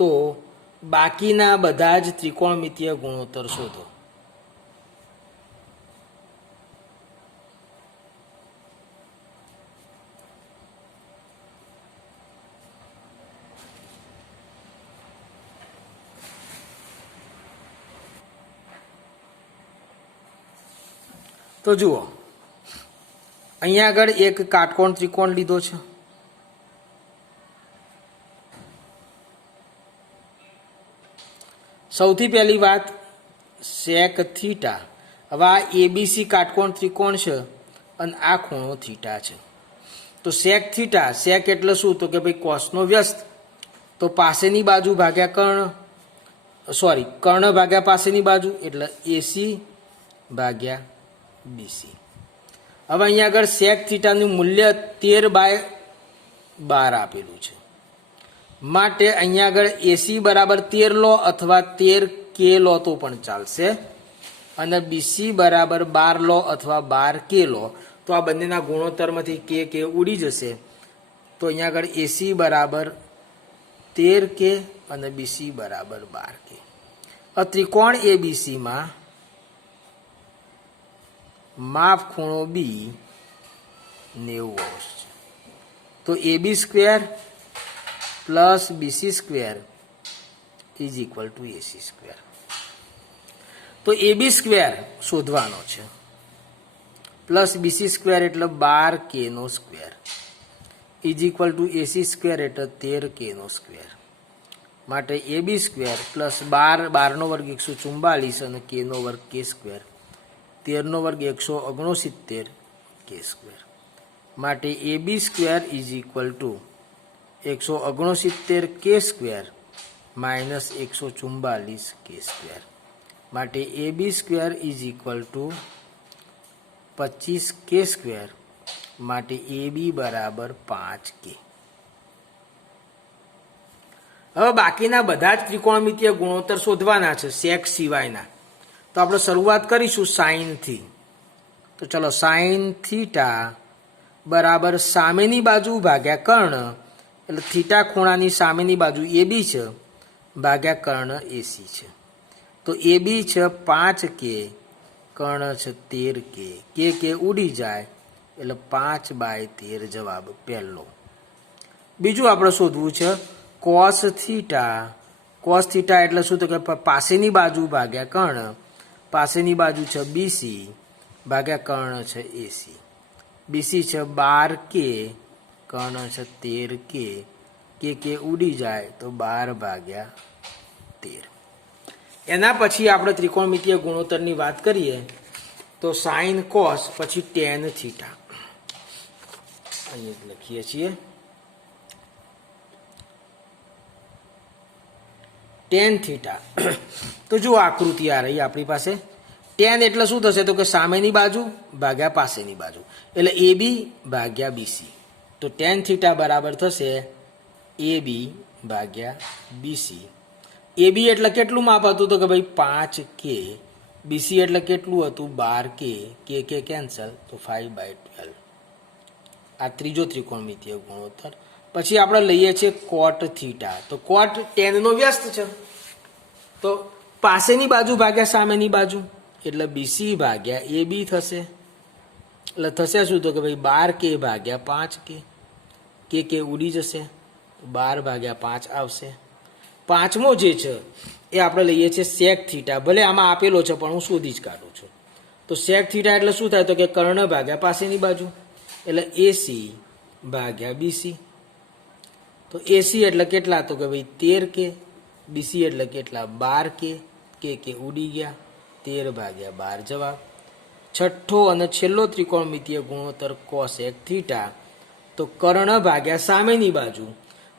તો બાકીના બધા જ ત્રિકોણમિતીય ગુણોત્તર શોધો। તો જુઓ, અહીંયા આગળ એક કાટકોણ ત્રિકોણ લીધો છે, સૌથી પહેલી વાત સેક થીટા। હવે આ એબીસી કાટકોણ ત્રિકોણ છે અને આ ખૂણો થીટા છે। તો સેક થીટા, સેક એટલે શું? તો કે ભાઈ કોસનો વ્યસ્ત, તો પાસેની બાજુ ભાગ્યા કર્ણ, કર્ણ ભાગ્યા પાસેની બાજુ એટલે એસી ભાગ્યા બીસી। હવે અહીંયા આગળ સેક થીટાનું મૂલ્ય 13/12 આપેલું છે, માટે અહીંયા આગળ એસી બરાબર 13 લો અથવા 13K લો તો પણ ચાલશે, અને બીસી બરાબર 12 લો અથવા 12K લો તો આ બંનેના ગુણોત્તરમાંથી K ઉડી જશે। તો અહીંયા આગળ એસી બરાબર 13K અને બીસી બરાબર 12K। આ ત્રિકોણ એબીસીમાં માપ ખૂણો બી 90 અંશ છે, તો AB square plus BC square is equal to AC square. તો AB સ્ક્વેર શોધવાનો છે પ્લસ BC સ્ક્વેર એટલે 12K નો square is equal to AC square એટલે 13K નો સ્ક્વેર, માટે AB સ્ક્વેર પ્લસ 12 નો વર્ગ 144 અને K નો વર્ગ K સ્ક્વેર, 13 નો વર્ગ 169 K સ્ક્વેર, માટે AB square is equal two 169 K square minus 144 K square, માટે AB square is equal two 25 K square, માટે AB બરાબર 5K। હવે બાકીના બધા જ ત્રિકોણમિતીય ગુણોત્તર શોધવાના છે સેક સિવાયના। તો આપણે શરૂઆત કરીશું સાઇનથી। તો ચલો, સાઇન થીટા બરાબર સામેની બાજુ ભાગ્યા કર્ણ, એટલે થીટા ખૂણાની સામેની બાજુ AB છે ભાગ્યા કર્ણ AC છે। તો AB છે 5K, કર્ણ છે 13K, K ઉડી જાય એટલે 5/13 જવાબ પહેલો। બીજું આપણે શોધવું છે કોસ થીટા। કોસ થીટા એટલે શું? તો કે પાસેની બાજુ ભાગ્યા કર્ણ, પાસેની બાજુ છે BC ભાગ્યા કર્ણ છે AC, BC છે 12K, કર્ણ છે 13K, K ઉડી જાય તો 12/13। એના પછી આપણે ત્રિકોણમિતીય ગુણોત્તરની વાત કરીએ તો સાઇન કોસ પછી ટેન થીટા, અહીંયા લખીએ છીએ ટેન થીટા। તો જો આકૃતિ આ રહી આપણી પાસે, ટેન એટલે શું થશે? તો કે સામેની બાજુ ભાગ્યા પાસેની બાજુ એટલે AB ભાગ્યા BC। તો ટેન થીટા બરાબર થશે AB ભાગ્યા BC। AB એટલે કેટલું માપ હતું? તો કે ભાઈ 5K, BC એટલે કેટલું હતું? 12K, K કેન્સલ તો 5/12। આ ત્રીજો ત્રિકોણમિતીય ગુણોત્તર। પછી આપણે લઈએ છીએ કોટ થીટા। તો કોટ ટેનનો વ્યસ્ત છે, તો પાસેની બાજુ ભાગ્યા સામેની બાજુ એટલે BC ભાગ્યા AB થશે, એટલે થશે શું? તો કે ભાઈ 12K ભાગ્યા 5K, K ઉડી જશે, 12/5 આવશે। પાંચમો જે છે એ આપણે લઈએ છીએ સેક થીટા। ભલે આમાં આપેલો છે પણ હું શોધી જ કાઢું છું। તો સેક થીટા એટલે શું થાય? તો કે કર્ણ ભાગ્યા પાસેની બાજુ એટલે AC ભાગ્યા BC। તો AC એટલે કેટલા? તો કે ભાઈ 13K, BC એટલે કેટલા? 12K, K ઉડી ગયા, 13/12 જવાબ। છઠ્ઠો અને છેલ્લો ત્રિકોણમિતીય ગુણોત્તર કોસેક થીટા। તો કર્ણ ભાગ્યા સામેની બાજુ,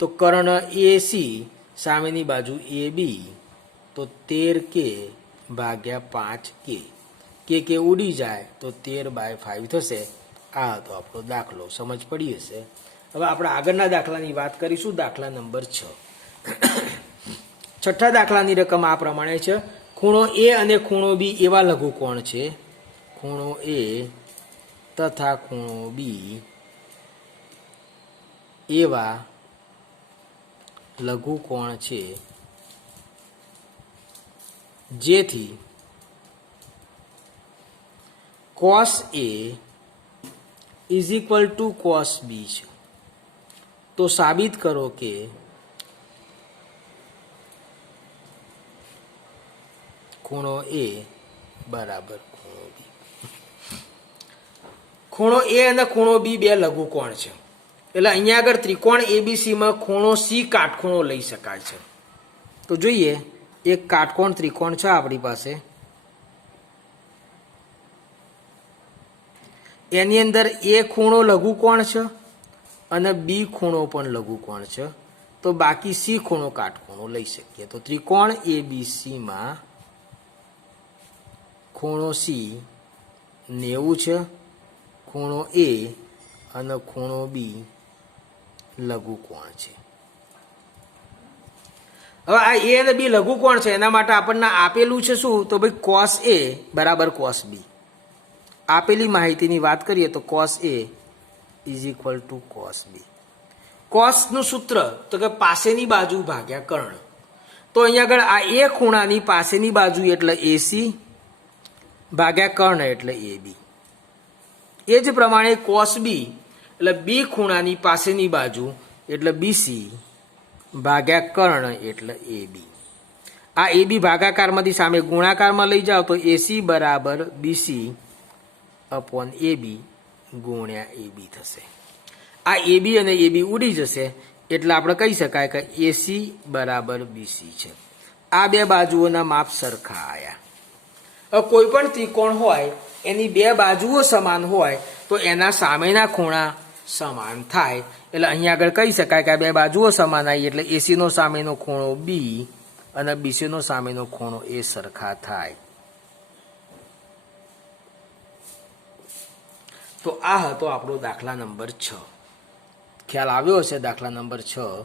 તો કર્ણ AC, સામેની બાજુ AB, તો 13K ભાગ્યા 5K, K ઉડી જાય તો 13/5 થશે। આ હતો આપણો દાખલો, સમજ પડી હશે। હવે આપણે આગળના દાખલાની વાત કરીશું, દાખલા નંબર 6। છઠ્ઠા દાખલાની રકમ આ પ્રમાણે છે। ખૂણો A અને ખૂણો B એવા લઘુકોણ છે, ખૂણો A તથા ખૂણો B એવા લઘુકોણ છે જેથી cos A is equal two cos B છે, તો સાબિત કરો કે ખૂણો A બરાબર ખૂણો B. ખૂણો A અને ખૂણો B બે લઘુકોણ છે, એટલે અહીંયા આગળ ત્રિકોણ એબીસીમાં ખૂણો સી કાટખૂણો લઈ શકાય છે. તો જોઈએ, એક કાટકોણ ત્રિકોણ છે આપણી પાસે, એની અંદર એ ખૂણો લઘુકોણ છે અને બી ખૂણો પણ લઘુકોણ છે, તો બાકી સી ખૂણો કાટખૂણો લઈ શકીએ. તો ત્રિકોણ એબીસીમાં ખૂણો સી 90 છે, ખૂણો એ અને ખૂણો બી લઘુકોણ છે. હવે આ એ અને બી લઘુકોણ છે, એના માટે આપણને આપેલું છે શું? તો ભાઈ cos A બરાબર cos B. આપેલી માહિતીની વાત કરીએ તો cos A is equal two cos B. કોસનું સૂત્ર તો કે પાસેની બાજુ ભાગ્યા કર્ણ. તો અહીંયા આગળ આ એ ખૂણાની પાસેની બાજુ એટલે AC ભાગ્યા કર્ણ એટલે AB. એ જ પ્રમાણે cos B એટલે બી ખૂણાની પાસેની બાજુ એટલે BC ભાગ્યા કર્ણ એટલે AB. આ AB ભાગાકારમાંથી સામે ગુણાકારમાં લઈ જાઓ તો AC બરાબર BC અપોન AB ગુણ્યા AB થશે. આ AB અને AB ઉડી જશે એટલે આપણે કહી શકાય કે AC બરાબર BC છે. આ બે બાજુઓના માપ સરખા આવ્યા. હવે કોઈ પણ ત્રિકોણ હોય એની બે બાજુઓ સમાન હોય તો એના સામેના ખૂણા સમાન થાય, એટલે અહીંયા આગળ કહી શકાય કે આ બે બાજુઓ સમાન આવી એટલે AC નો સામેનો ખૂણો B અને BC નો સામેનો ખૂણો A સરખા થાય. તો આ હતો આપણો દાખલા નંબર 6. ખ્યાલ આવ્યો હશે દાખલા નંબર 6,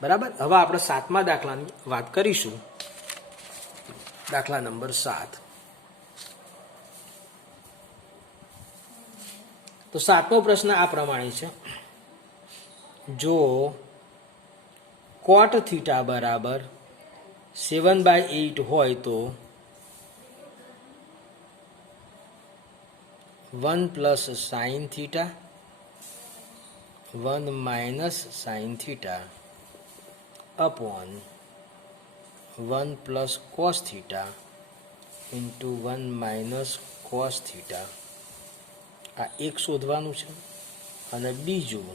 બરાબર. હવે આપણે 7મા દાખલાની વાત કરીશું. દાખલા નંબર 7. તો 7મો પ્રશ્ન આ પ્રમાણે છે, જો cot થીટા બરાબર 7/8 હોય તો 1 plus sine theta 1 minus sine theta upon 1 plus cos theta into 1 minus cos theta, આ એક શોધવાનું છે, અને બીજું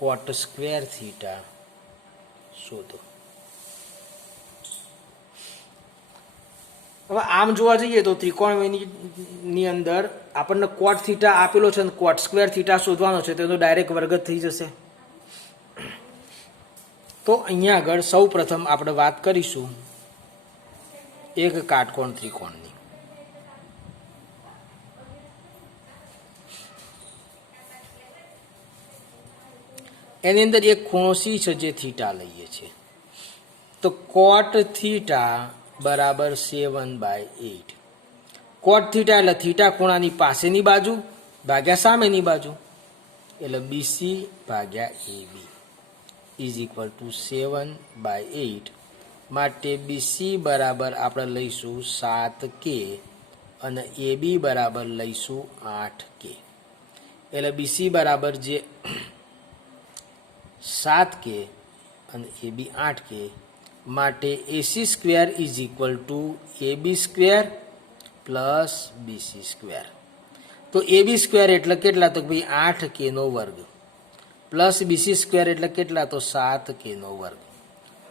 કોટ સ્ક્વેર થીટા શોધો. હવે આમ જોવા જઈએ તો ત્રિકોણની અંદર આપણને કોટ થીટા આપેલો છે અને કોટ સ્ક્વેર થીટા શોધવાનો છે, તેનો ડાયરેક્ટ વર્ગ જ થઈ જશે. તો અહીંયા આગળ સૌ પ્રથમ આપણે વાત કરીશું એક કાટકોણ ત્રિકોણની. એની અંદર એક ખૂણો સી છે જે થીટા લઈએ છીએ. તો કોટ થીટા બરાબર 7/8. કોટ થીટા એટલે થીટા ખૂણાની પાસેની બાજુ ભાગ્યા સામેની બાજુ એટલે BC ભાગ્યા AB ઇઝ ઇક્વલ ટુ 7/8. માટે BC બરાબર આપણે લઈશું 7K અને AB બરાબર લઈશું 8K. એટલે BC બરાબર જે 7K અને AB 8K, માટે AC square is equal two AB square plus BC square. તો AB સ્ક્વેર એટલે કેટલા? તો ભાઈ 8K નો વર્ગ પ્લસ BC સ્ક્વેર એટલે કેટલા? તો 7K નો વર્ગ.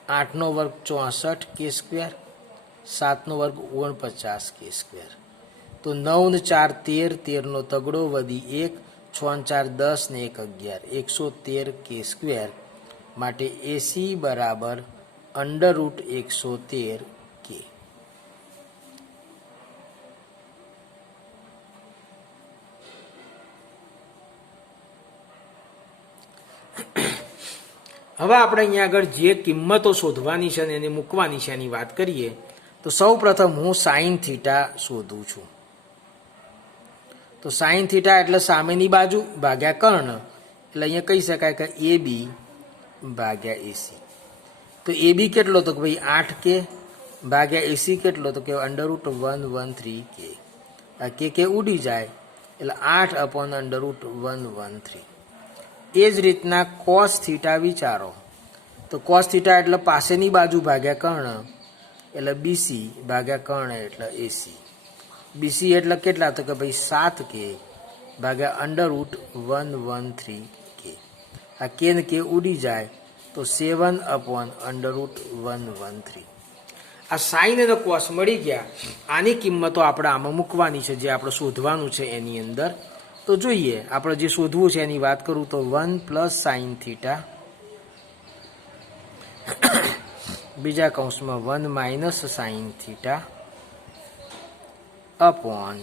8 નો વર્ગ 64K સ્ક્વેર, 7 નો વર્ગ 49K સ્ક્વેર. તો 9 ને 4 13, 13 નો તગડો વધી 1, 6 ને 4 10 ને 1 11, 113K સ્ક્વેર. માટે AC બરાબર √113K. હવે આપણે અહીંયા આગળ જે કિંમતો શોધવાની છે અને એને મૂકવાની છે એની વાત કરીએ તો સૌ પ્રથમ હું સાઇન થીટા શોધું છું. તો સાઇન થીટા એટલે સામેની બાજુ ભાગ્યા કર્ણ, એટલે અહીંયા કહી શકાય કે AB ભાગ્યા એસી. તો એ બી કેટલો તો કે ભાઈ 8k ભાગ્યા એસી કેટલો તો કે √113k. આ કે ઉડી જાય એટલે 8/√113. એ જ રીતના કોસ થીટા વિચારો તો કોસ થીટા એટલે પાસેની બાજુ ભાગ્યા કર્ણ એટલે બીસી ભાગ્યા કર્ણ એટલે એસી. બીસી એટલે કેટલા તો કે ભાઈ 7k ભાગ્યા √113k. આ કે ને કે ઉડી જાય તો 7/√113. આ સાઈન અને કોસ મળી ગયા. આની કિંમતો આપણે આમાં મૂકવાની છે, જે આપણે શોધવાનું છે એની અંદર. તો જોઈએ આપણે જે શોધવું છે એની વાત કરું તો 1 + સાઈન થીટા બીજા કૌંસમાં 1 - sine theta upon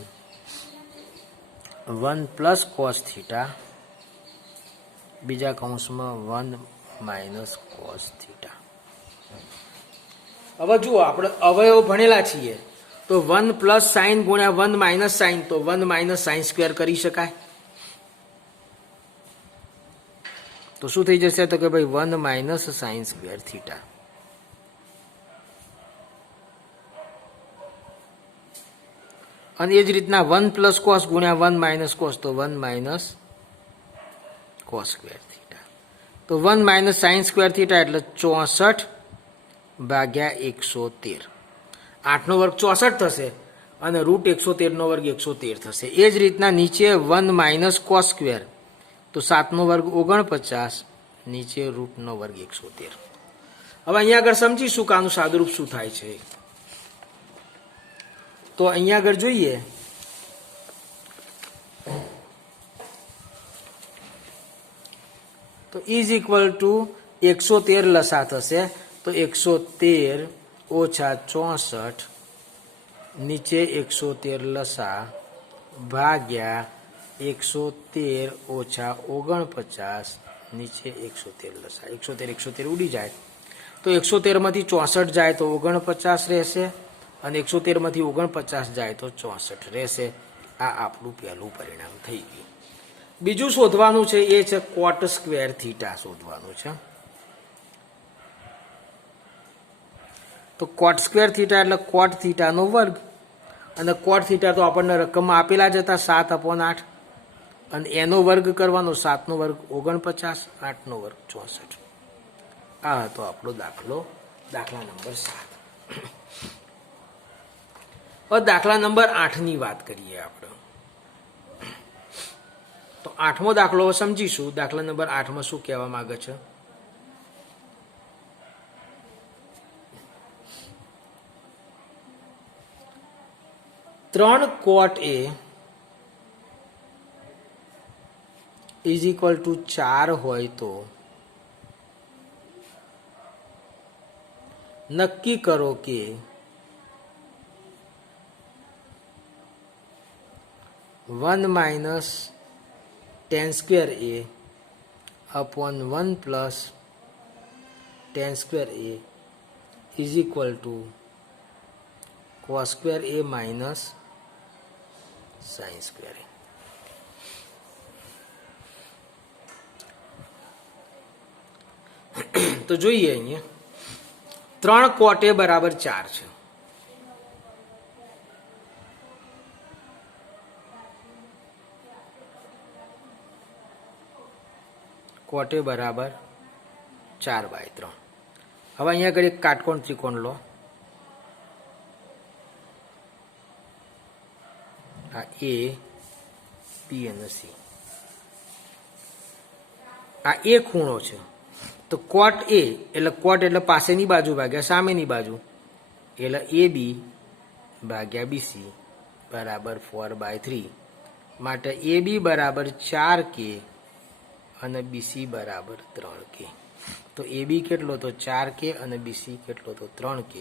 1 + cos theta બીજા કૌંસમાં 1 - કોસ થીટા. હવે જુઓ આપણે અવયવ ભણેલા છીએ તો 1 + સાઈન ગુણ્યા 1 - સાઈન તો 1 - સાઈન સ્ક્વેર કરી શકાય. તો શું થઈ જશે તો કે ભાઈ 1 - સાઈન સ્ક્વેર થીટા. અને એ જ રીતના 1 + કોસ ગુણ્યા 1 - કોસ તો 1 - કોસ સ્ક્વેર થીટા. તો 1 - સાઈન સ્ક્વેર થીટા એટલે 64 ભાગ્યા 113. 8નો વર્ગ 64 થશે અને √113નો વર્ગ 113 થશે. એ જ રીતના નીચે 1 - કોસ સ્ક્વેર તો 7નો વર્ગ 49 નીચે √નો વર્ગ 113. હવે અહીંયા આગળ સમજીશું કે આનું સાદુરૂપ શું થાય છે. તો અહીંયા આગળ જોઈએ તો ઇઝ ઇક્વલ ટુ 113 લસા થશે તો 113 ઓછા 64 નીચે 113 લસા ભાગ્યા 113 ઓછા 49 નીચે 113 લસા. 113 ઉડી જાય તો 113 માંથી 64 જાય તો 49 રહેશે અને 113 માંથી 49 જાય તો 64 રહેશે. આ આપણું પહેલું પરિણામ થઈ ગયું. બીજું શોધવાનું છે એ છે કોટ સ્ક્વેર થીટા શોધવાનું છે. તો કોટ સ્ક્વેર થીટા એટલે કોટ થીટાનો વર્ગ અને કોટ થીટા તો આપણને રકમમાં આપેલા જ હતા 7/8 અને એનો વર્ગ કરવાનો 7નો વર્ગ 49 8નો વર્ગ 64. આ હતો આપણો દાખલા નંબર 7. હવે દાખલા નંબર 8ની વાત કરીએ આપણે. તો 8મો દાખલો સમજીશું. દાખલા નંબર 8માં શું કહેવા માંગે છે. ત્રણ cot A is equal to 4 હોય તો નક્કી કરો કે one minus tan square A upon 1 plus tan square A is equal to cos square A minus sine square A. तो જોઈએ અહીંયા 3 કોટ એ બરાબર 4 છે. કોટ એ બરાબર 4/3. હવે અહીંયા આગળ એક કાટકોણ ત્રિકોણ લો. આ એ પી અને સી. આ એ ખૂણો છે. તો કોટ એ એટલે પાસેની બાજુ ભાગ્યા સામેની બાજુ એટલે એ બી ભાગ્યા બીસી બરાબર 4/3. માટે એ બી બરાબર 4k અને બીસી બરાબર 3k. તો એ બી કેટલો તો 4k અને બીસી કેટલો તો 3k.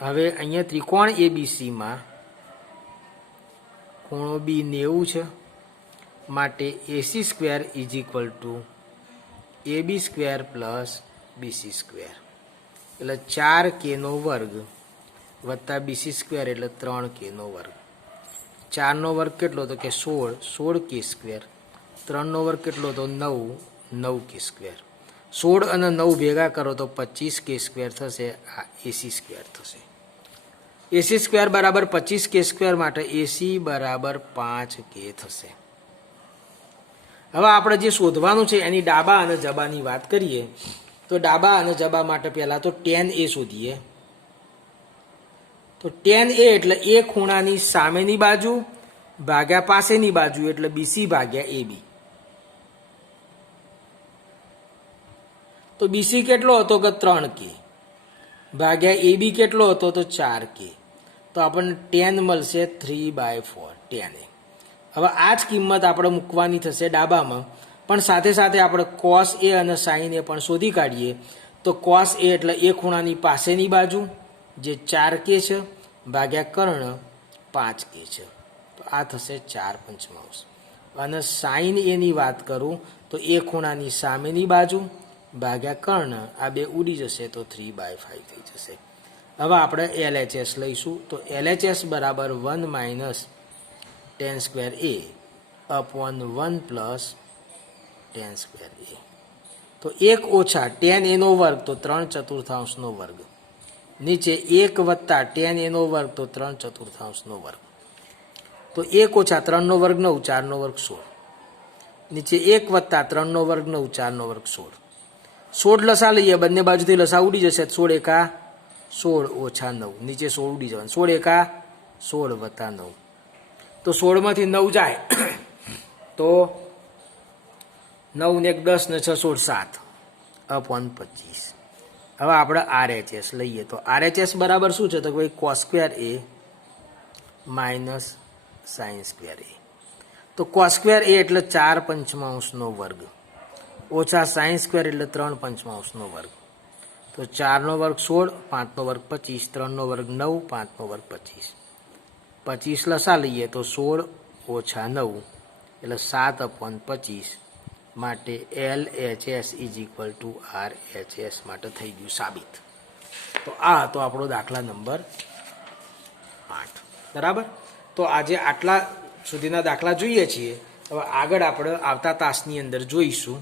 હવે અહીંયા ત્રિકોણ એબીસીમાં ખૂણો બી 90 છે. માટે AC square is equal to AB square plus BC square એટલે 4kનો વર્ગ વત્તા બીસી સ્ક્વેર એટલે 3kનો વર્ગ. 4નો વર્ગ કેટલો તો કે 16k સ્ક્વેર. 3નો વર્ગ કેટલો તો 9k સ્ક્વેર. 16 અને 9 ભેગા કરો તો 25k² થશે. આ AC² થશે. AC² બરાબર 25k² માટે AC બરાબર 5k થશે. હવે આપણે જે શોધવાનું છે એની ડાબા અને જબાની વાત કરીએ તો ડાબા અને જબા માટે પહેલાં તો tan A શોધીએ. તો tan A એટલે એ ખૂણાની સામેની બાજુ ભાગ્યા પાસેની બાજુ એટલે BC ભાગ્યા AB. તો BC કેટલો હતો કે 3k ભાગ્યા AB કેટલો હતો તો 4k. તો આપણને tan મળશે 3/4 tan A. હવે આ જ કિંમત આપણે મૂકવાની થશે ડાબામાં, પણ સાથે સાથે આપણે cos A અને sin A પણ શોધી કાઢીએ. તો cos A એટલે એ ખૂણાની પાસેની બાજુ જે 4k છે ભાગ્યા કર્ણ 5k છે. તો આ થશે 4/5. અને sin A ની વાત કરું તો એ ખૂણાની સામેની બાજુ ભાગ્યા કર્ણ આ બે ઉડી જશે તો 3/5 થઈ જશે. હવે આપણે LHS લઈશું. તો LHS બરાબર 1 - tan² A upon 1 + tan² A. તો 1 ઓછા tan A નો વર્ગ તો 3/4 નો વર્ગ, નીચે 1 વત્તા tan A નો વર્ગ તો 3/4 નો વર્ગ. તો 1 ઓછા 3 નો વર્ગ 9, 4 નો વર્ગ 16, નીચે 1 વત્તા 3 નો વર્ગ 9, 4 નો વર્ગ 16. 16 લસા લઈએ, બંને બાજુથી લસા ઉડી જશે. 16 એકા 16 ઓછા 9, નીચે 16 ઉડી જવાનું. 16 એકા 16 વત્તા 9. તો 16માંથી 9 જાય તો 9 ને 1 10 ને 6 16 7 upon 25. હવે આપણે RHS લઈએ. તો RHS બરાબર શું છે તો ભાઈ cos² A minus sin² A. તો cos² A એટલે 4/5 નો વર્ગ ઓછા sin² એટલે 3/5 નો વર્ગ. તો 4 નો વર્ગ 16, 5 નો વર્ગ 25, 3 નો વર્ગ 9, 5 નો વર્ગ 25. 25 લસા લઈએ તો 16 ઓછા 9 એટલે 7/25 માટે LHS = RHS માટે થઈ ગયું સાબિત. તો આ હતો આપણો દાખલા નંબર 8. બરાબર. તો આજે આટલા સુધીના દાખલા જોઈએ છીએ. હવે આગળ આપણે આવતા તાસની અંદર જોઈશું